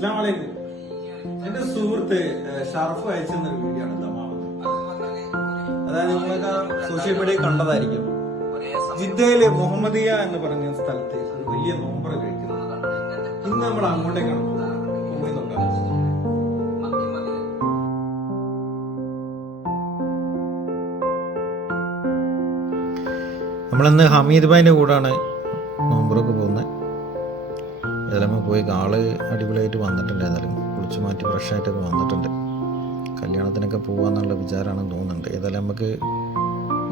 അസ്സാം എന്റെ സുഹൃത്ത് ഷർഫ് ഒരു വീഡിയോ ആണ് ദമാമ് അതായത് നമ്മളൊക്കെ സോഷ്യൽ മീഡിയ കണ്ടതായിരിക്കും. ജിദ്ദയിലെ മുഹമ്മദിയ എന്ന് പറഞ്ഞ സ്ഥലത്ത് ഒരു വലിയ നോമ്പറ കഴിക്കുന്നത് ഇന്ന് നമ്മൾ അങ്ങോട്ടേക്കാണ്. പോയി നോക്കാം നമ്മളിന്ന് ഹമീദ് ഭായിന്റെ പോകുന്നത് ഏതായാലും പോയി ആൾ അടിപൊളിയായിട്ട് വന്നിട്ടുണ്ട് ഏതായാലും കുളിച്ചു മാറ്റി ഫ്രഷായിട്ടൊക്കെ വന്നിട്ടുണ്ട്. കല്യാണത്തിനൊക്കെ പോകാന്നുള്ള വിചാരമാണെന്ന് തോന്നുന്നുണ്ട്. ഏതായാലും നമുക്ക്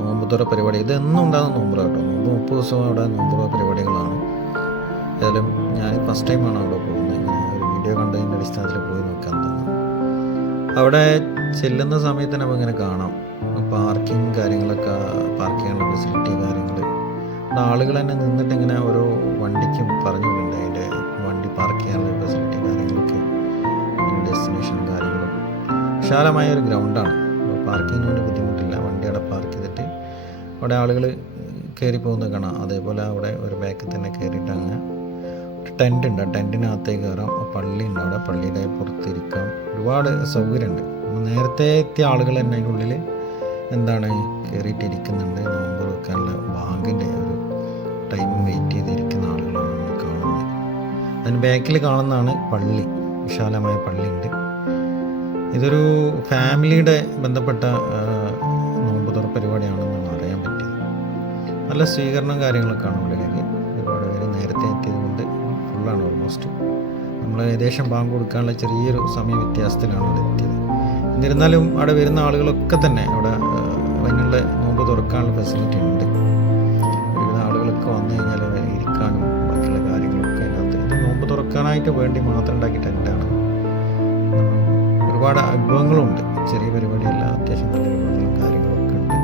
നോമ്പുതുറ പരിപാടി ഇതെന്നും ഉണ്ടാകുന്ന നോമ്പുറ കേട്ടോ. നോമ്പ് മുപ്പത് ദിവസം അവിടെ നോമ്പുറ പരിപാടികളാണ്. ഏതായാലും ഞാൻ ഫസ്റ്റ് ടൈമാണ് അവിടെ പോകുന്നത്. ഇങ്ങനെ ഒരു വീഡിയോ കണ്ടതിന്റെ അടിസ്ഥാനത്തിൽ പോയി നോക്കാൻ തന്നെ അവിടെ ചെല്ലുന്ന സമയത്ത് നമുക്കിങ്ങനെ കാണാം. പാർക്കിംഗ് കാര്യങ്ങളൊക്കെ പാർക്ക് ചെയ്യാനുള്ള ഫെസിലിറ്റി കാര്യങ്ങൾ ആളുകൾ തന്നെ നിന്നിട്ട് ഇങ്ങനെ ഓരോ വണ്ടിക്കും പറഞ്ഞിട്ടുണ്ട് അതിന്റെ പാർക്ക് ചെയ്യാനുള്ള ഫെസിലിറ്റി കാര്യങ്ങളൊക്കെ പിന്നെ ഡെസ്റ്റിനേഷൻ കാര്യങ്ങളും വിശാലമായ ഒരു ഗ്രൗണ്ടാണ് അപ്പോൾ പാർക്കിങ്ങിന് വേണ്ടി ബുദ്ധിമുട്ടില്ല. വണ്ടി അവിടെ പാർക്ക് ചെയ്തിട്ട് അവിടെ ആളുകൾ കയറി പോകുന്നത് കാണാം. അതേപോലെ അവിടെ ഒരു ബാക്കിൽ തന്നെ കയറിയിട്ട് അങ്ങനെ ഒരു ടെന്റ് ഉണ്ട്. ആ ടെന്റിനകത്തേക്ക് കയറാം പള്ളി ഉണ്ട് അവിടെ. പള്ളിയുടെ പുറത്തിരിക്കാം. ഒരുപാട് സൗകര്യമുണ്ട്. നേരത്തെ എത്തിയ ആളുകൾ തന്നെ ഉള്ളിൽ എന്താണ് കയറിയിട്ടിരിക്കുന്നുണ്ട് നോമ്പ് വെക്കാനുള്ള ബാങ്കിന്റെ ഒരു ടൈം വെയിറ്റ് ചെയ്തിരിക്കുന്ന. ആളുകളാണ് നമ്മൾ കാണുന്നത് അതിന് ബാക്കിൽ കാണുന്നതാണ് പള്ളി വിശാലമായ പള്ളിയുണ്ട്. ഇതൊരു ഫാമിലിയുടെ ബന്ധപ്പെട്ട നോമ്പ് തുറ പരിപാടിയാണെന്നാണ് അറിയാൻ പറ്റിയത്. നല്ല സ്വീകരണം കാര്യങ്ങളൊക്കെ ആണ് പള്ളിയിലേക്ക് ഒരുപാട് പേര് നേരത്തെ എത്തിയതുകൊണ്ട് ഫുള്ളാണ് ഓൾമോസ്റ്റ് നമ്മൾ ഏകദേശം ബാങ്ക് കൊടുക്കാനുള്ള ചെറിയൊരു സമയ വ്യത്യാസത്തിലാണ് അവിടെ എത്തിയത്. എന്നിരുന്നാലും അവിടെ വരുന്ന ആളുകളൊക്കെ തന്നെ അവിടെ അതിനുള്ള നോമ്പ് തുറക്കാനുള്ള ഫെസിലിറ്റി ഉണ്ട്. ഒരുവിധ ആളുകളൊക്കെ വന്നു കഴിഞ്ഞാൽ ഇരിക്കാനും ബാക്കിയുള്ള കാര്യങ്ങളൊക്കെ അതിനകത്ത് തുറക്കാനായിട്ട് വേണ്ടി മാത്രം ഉണ്ടാക്കിയ ടെന്റാണ് ഒരുപാട് അനുഭവങ്ങളുണ്ട് ചെറിയ പരിപാടിയല്ല അത്യാവശ്യം നല്ല പരിപാടികളും കാര്യങ്ങളൊക്കെ ഉണ്ട്.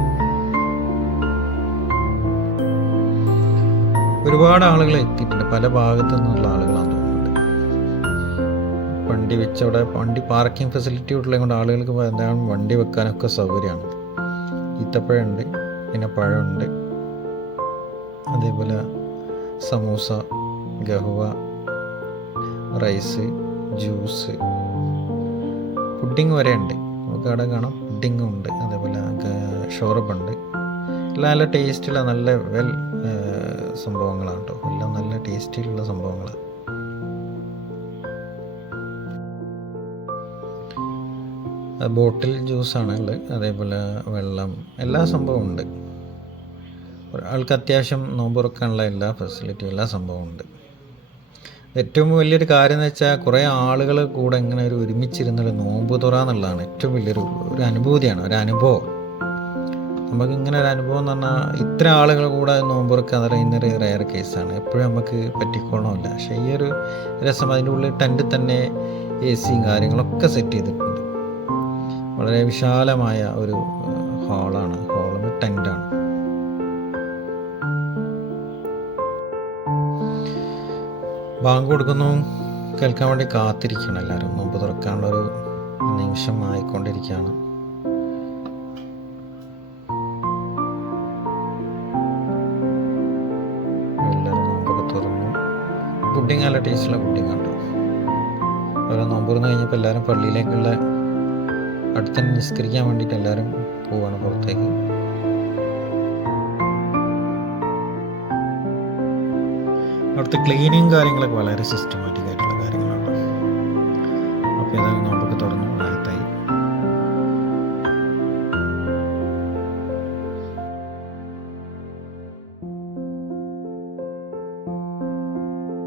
ഒരുപാട് ആളുകൾ എത്തിയിട്ടുണ്ട്. പല ഭാഗത്തു നിന്നുള്ള ആളുകളാണ് തോന്നുന്നുണ്ട്. വണ്ടി വെച്ചവിടെ വണ്ടി പാർക്കിംഗ് ഫെസിലിറ്റി ഉള്ളത് കൊണ്ട് ആളുകൾക്ക് എന്താണ് വണ്ടി വെക്കാനൊക്കെ സൗകര്യമാണ്. ഈത്തപ്പഴമുണ്ട് പിന്നെ പഴമുണ്ട്. അതേപോലെ സമൂസ ഗഹുവ റൈസ് ജ്യൂസ് പുഡിങ് വരെ ഉണ്ട്. നമുക്ക് അവിടെ കാണാം. പുഡിങ്ങും ഉണ്ട്. അതേപോലെ ഷോറബുണ്ട് എല്ലാം നല്ല ടേസ്റ്റുള്ള നല്ല വെൽ സംഭവങ്ങളാണ് കേട്ടോ. എല്ലാം നല്ല ടേസ്റ്റിലുള്ള സംഭവങ്ങളാണ് ബോട്ടിൽ ജ്യൂസാണ് ഉള്ളത്. അതേപോലെ വെള്ളം എല്ലാ സംഭവവും ഉണ്ട്. ആൾക്ക് അത്യാവശ്യം നോമ്പ് തുറക്കാനുള്ള എല്ലാ ഫെസിലിറ്റിയും എല്ലാ സംഭവവും ഉണ്ട്. ഏറ്റവും വലിയൊരു കാര്യം എന്ന് വെച്ചാൽ കുറേ ആളുകൾ കൂടെ ഇങ്ങനെ ഒരു ഒരുമിച്ചിരുന്നൊരു നോമ്പ് തുറ എന്നുള്ളതാണ് ഏറ്റവും വലിയൊരു ഒരു അനുഭൂതിയാണ് ഒരു അനുഭവം. നമുക്ക് ഇങ്ങനെ ഒരു അനുഭവം എന്ന് പറഞ്ഞാൽ ഇത്ര ആളുകൾ കൂടെ നോമ്പ് തുറക്കുക എന്ന് പറയുന്ന ഒരു റയർ കേസാണ് എപ്പോഴും നമുക്ക് പറ്റിക്കോണമില്ല. പക്ഷേ ഈ ഒരു രസം അതിന്റെ ഉള്ളിൽ ടെന്റിൽ തന്നെ എ സിയും കാര്യങ്ങളൊക്കെ സെറ്റ് ചെയ്തിട്ടുണ്ട്. വളരെ വിശാലമായ ഒരു ഹാളാണ് ഹാളും ടെന്റാണ് ബാങ്ക് കൊടുക്കുന്നു. കേൾക്കാൻ വേണ്ടി കാത്തിരിക്കണം എല്ലാവരും. നോമ്പ് തുറക്കാനുള്ളൊരു നിമിഷം ആയിക്കൊണ്ടിരിക്കുകയാണ് എല്ലാവരും നോമ്പൊക്കെ തുറന്നു. പുഡിങ് നല്ല ടേസ്റ്റുള്ള പുഡിങ് തുറന്ന് കഴിഞ്ഞപ്പോൾ എല്ലാവരും പള്ളിയിലേക്കുള്ള അടുത്തന്നെ നിസ്കരിക്കാൻ വേണ്ടിയിട്ട് എല്ലാവരും പോവാണ് പുറത്തേക്ക്. അവിടുത്തെ ക്ലീനിങ് കാര്യങ്ങളൊക്കെ വളരെ സിസ്റ്റമാറ്റിക് ആയിട്ടുള്ള കാര്യങ്ങൾ